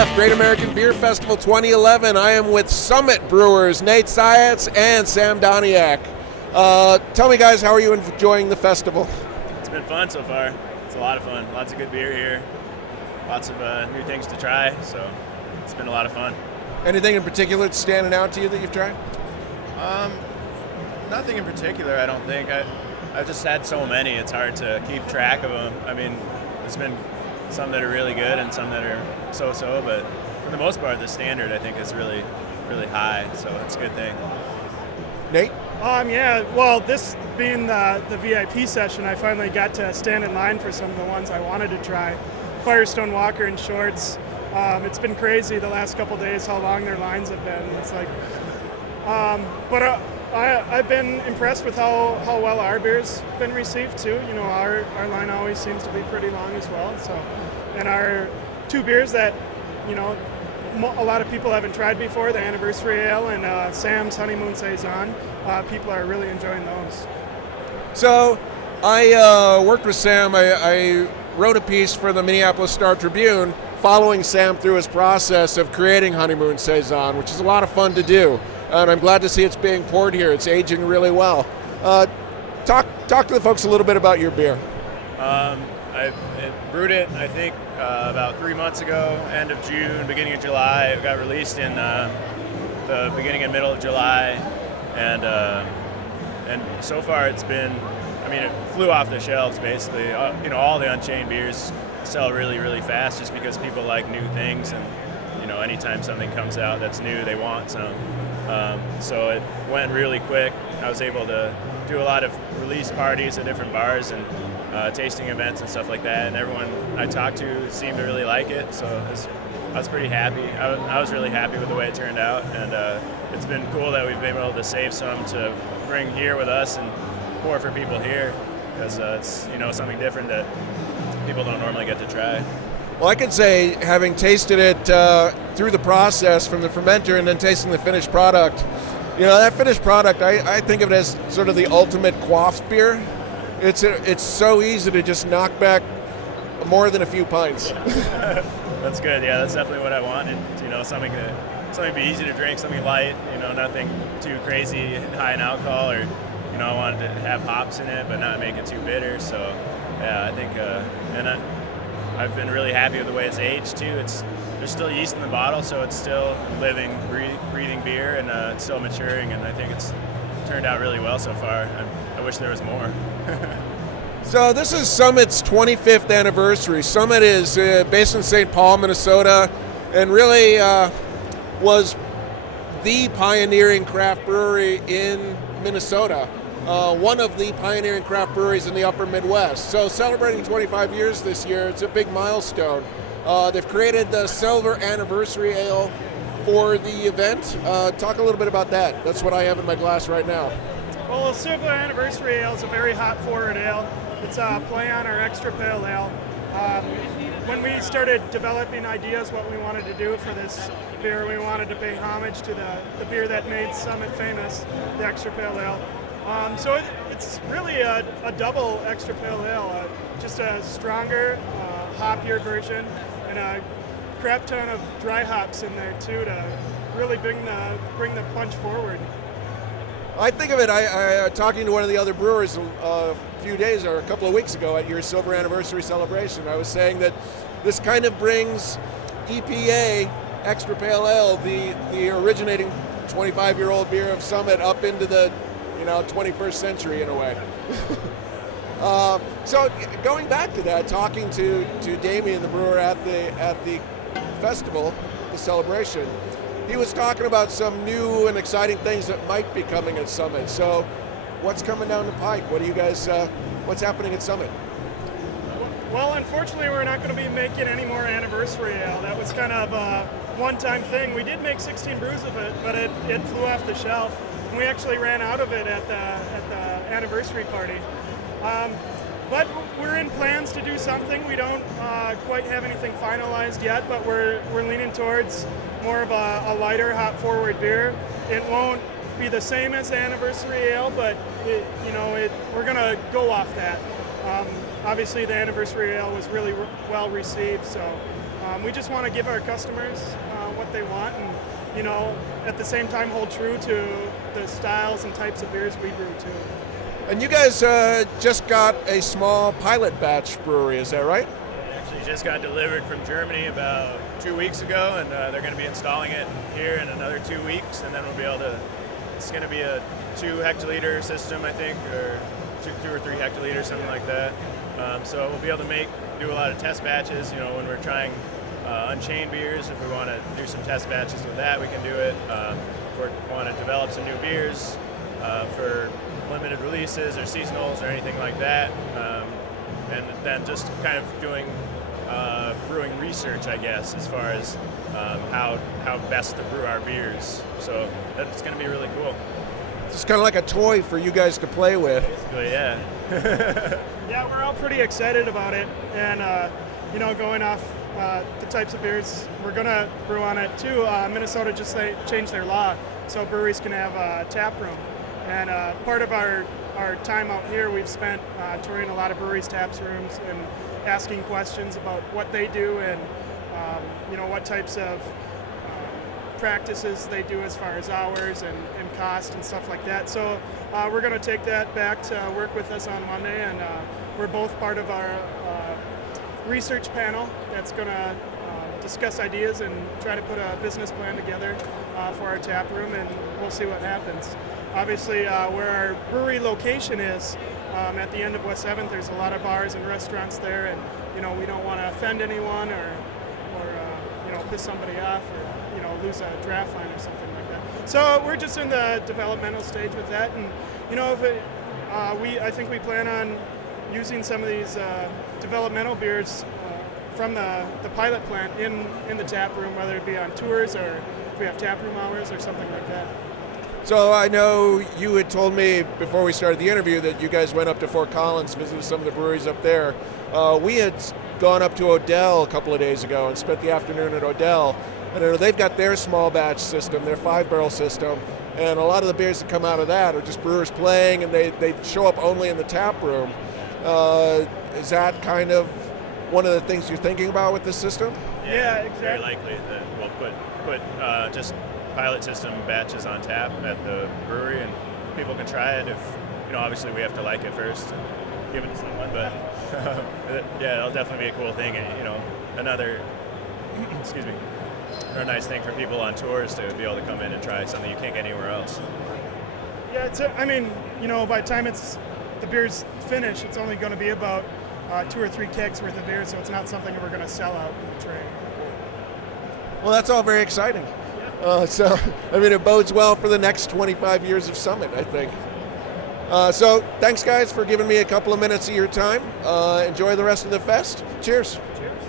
GABF, Great American Beer Festival 2011. I am with Summit Brewers, Nate Siats and Sam Doniach. Tell me, guys, how are you enjoying the festival? It's been fun so far. It's a lot of fun. Lots of good beer here. Lots of new things to try, so it's been a lot of fun. Anything in particular that's standing out to you that you've tried? Nothing in particular, I don't think. I've just had so many, it's hard to keep track of them. I mean, there's been some that are really good and some that are so-so, but for the most part, the standard, I think, is really, really high, so it's a good thing. Nate? Yeah, well, this being the VIP session, I finally got to stand in line for some of the ones I wanted to try. Firestone Walker and Shorts. It's been crazy the last couple days how long their lines have been. It's like, I've been impressed with how well our beer's been received too. You know, our line always seems to be pretty long as well. So, and our two beers that, you know, a lot of people haven't tried before, the Anniversary Ale and Sam's Honeymoon Saison, people are really enjoying those. So, I worked with Sam. I wrote a piece for the Minneapolis Star-Tribune following Sam through his process of creating Honeymoon Saison, which is a lot of fun to do. And I'm glad to see it's being poured here. It's aging really well. Talk to the folks a little bit about your beer. I brewed it, I think, about 3 months ago, end of June, beginning of July. It got released in the beginning and middle of July, and so far it's been, I mean, it flew off the shelves basically. You know, all the Unchained beers sell really, really fast just because people like new things, and you know, anytime something comes out that's new, they want some. So it went really quick. I was able to do a lot of release parties at different bars and tasting events and stuff like that, and everyone I talked to seemed to really like it, so I was pretty happy. I was really happy with the way it turned out, and it's been cool that we've been able to save some to bring here with us and pour for people here, because it's, you know, something different that people don't normally get to try. Well, I could say, having tasted it through the process from the fermenter and then tasting the finished product, you know, that finished product, I think of it as sort of the ultimate quaff beer. It's so easy to just knock back more than a few pints. That's good. Yeah, that's definitely what I wanted. You know, something to be easy to drink, something light. You know, nothing too crazy high in alcohol, or you know, I wanted to have hops in it, but not make it too bitter. So, yeah, I think, I've been really happy with the way it's aged too. There's still yeast in the bottle, so it's still living, breathing beer, and it's still maturing. And I think it's turned out really well so far. I wish there was more. So this is Summit's 25th anniversary. Summit is based in St. Paul, Minnesota, and really was the pioneering craft brewery in Minnesota. One of the pioneering craft breweries in the upper Midwest. So celebrating 25 years this year, it's a big milestone. They've created the Silver Anniversary Ale for the event. Talk a little bit about that. That's what I have in my glass right now. Well, Silver Anniversary Ale is a very hop forward ale. It's a play on our Extra Pale Ale. When we started developing ideas what we wanted to do for this beer, we wanted to pay homage to the beer that made Summit famous, the Extra Pale Ale. So it's really a double Extra Pale Ale, just a stronger, hoppier version, and a crap ton of dry hops in there too to really bring the punch forward. I think of it, I talking to one of the other brewers a few days or a couple of weeks ago at your Silver Anniversary celebration, I was saying that this kind of brings EPA Extra Pale Ale, the originating 25-year-old beer of Summit, up into the 21st century in a way. So going back to that, talking to Damien, the brewer at the festival, the celebration, he was talking about some new and exciting things that might be coming at Summit. So what's coming down the pike? What do you guys, what's happening at Summit? Well, unfortunately, we're not going to be making any more Anniversary Ale. That was kind of a one-time thing. We did make 16 brews of it, but it flew off the shelf. And we actually ran out of it at the anniversary party. But we're in plans to do something. We don't quite have anything finalized yet, but we're leaning towards more of a lighter, hop-forward beer. It won't be the same as the Anniversary Ale, but we're going to go off that. Obviously, the Anniversary Ale was really well received, so We just want to give our customers what they want, and at the same time hold true to the styles and types of beers we brew too. And you guys just got a small pilot batch brewery, is that right? Actually just got delivered from Germany about 2 weeks ago, and they're going to be installing it here in another 2 weeks, and then we'll be able to, it's going to be a 2 hectoliter system, I think, or 2 or 3 hectoliters, something like that. So we'll be able to do a lot of test batches, when we're trying unchained beers. If we want to do some test batches with that, we can do it. If we want to develop some new beers for limited releases or seasonals or anything like that. And then just kind of doing brewing research, I guess, as far as how best to brew our beers. So that's going to be really cool. It's kind of like a toy for you guys to play with. Basically, yeah. Yeah, we're all pretty excited about it, and going off the types of beers we're gonna brew on it too. Minnesota just changed their law, so breweries can have a tap room. And part of our time out here, we've spent touring a lot of breweries' tap rooms and asking questions about what they do and what types of practices they do as far as hours and cost and stuff like that. So we're going to take that back to work with us on Monday, and we're both part of our research panel that's going to discuss ideas and try to put a business plan together for our tap room, and we'll see what happens. Obviously, where our brewery location is, at the end of West 7th, there's a lot of bars and restaurants there, and we don't want to offend anyone or piss somebody off or lose a draft line or something like that. So we're just in the developmental stage with that, and I think we plan on using some of these developmental beers from the pilot plant in the tap room, whether it be on tours or if we have tap room hours or something like that. So I know you had told me before we started the interview that you guys went up to Fort Collins, visited some of the breweries up there. We had gone up to Odell a couple of days ago and spent the afternoon at Odell. And I know they've got their small batch system, their 5-barrel system, and a lot of the beers that come out of that are just brewers playing, and they show up only in the tap room. Is that kind of one of the things you're thinking about with this system? Yeah, exactly. Very likely that we'll put just pilot system batches on tap at the brewery, and people can try it. If obviously we have to like it first and give it to someone, but yeah, it'll definitely be a cool thing, and another a nice thing for people on tours to be able to come in and try something you can't get anywhere else. Yeah, by the time the beer's finished, it's only going to be about 2 or 3 kegs worth of beer, so it's not something that we're going to sell out in the trade. Well, that's all very exciting. It bodes well for the next 25 years of Summit, I think. So thanks, guys, for giving me a couple of minutes of your time. Enjoy the rest of the fest. Cheers. Cheers.